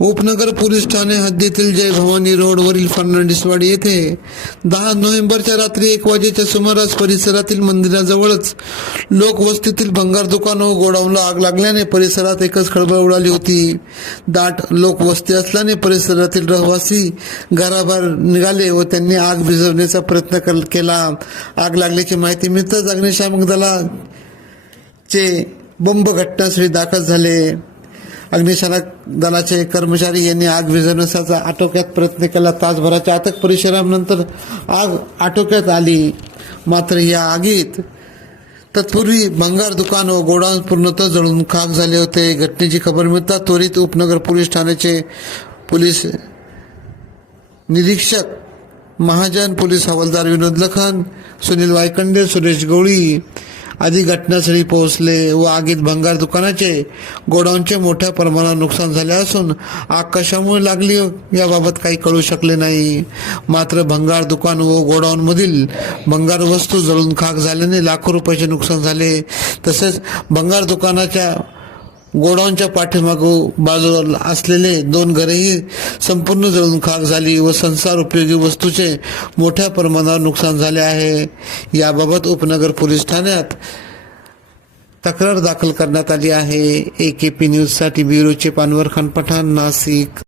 उपनगर पोलीस ठाणे हद्दीतील जय भवानी रोडवरील फर्नांडिसवाडी येथे दहा नोव्हेंबरच्या रात्री एक वाजेच्या सुमारास परिसरातील मंदिराजवळच लोकवस्तीतील भंगार दुकान व गोडाऊनला आग लागल्याने परिसरात एकच खळबळ उडाली होती. दाट लोकवस्ती असल्याने परिसरातील रहिवासी घराबाहेर निघाले व त्यांनी आग भिजवण्याचा प्रयत्न केला. आग लागल्याची माहिती मिळताच अग्निशामक दलाचे बंब घटनास्थळी दाखल झाले. अग्निशामक दलाचे कर्मचारी यांनी आग विझवण्याचा आटोक्यात प्रयत्न केला. तासभराच्या अथक परिश्रमानंतर आग आटोक्यात आली. मात्र या आगीत तत्पूर्वी भंगार दुकान व गोडाऊन पूर्णतः जळून खाक झाले होते. घटनेची खबर मिळता त्वरित उपनगर पोलीस ठाण्याचे पोलीस निरीक्षक महाजन पोलीस हवालदार विनोद लखन सुनील वायकंडे सुरेश गवळी आधी घटनास्थळी पोहोचले व आगीत भंगार दुकानाचे गोडाऊनचे मोठ्या प्रमाणात नुकसान झाले असून आग कशामुळे लागली याबाबत काही कळू शकले नाही. मात्र भंगार दुकान व गोडाऊनमधील भंगार वस्तू जळून खाक झाल्याने लाखो रुपयाचे नुकसान झाले. तसेच भंगार दुकानाच्या गोडाऊनच्या पाठीमागं बाजूला असलेले दोन घरेही संपूर्ण जळून खाक झाली व संसार उपयोगी वस्तूचे मोठ्या प्रमाणावर नुकसान झाले आहे. याबाबत उपनगर पोलीस ठाण्यात तक्रार दाखल करण्यात आली आहे. ए के पी न्यूजसाठी ब्युरोचे पानवर खान पठाण नाशिक.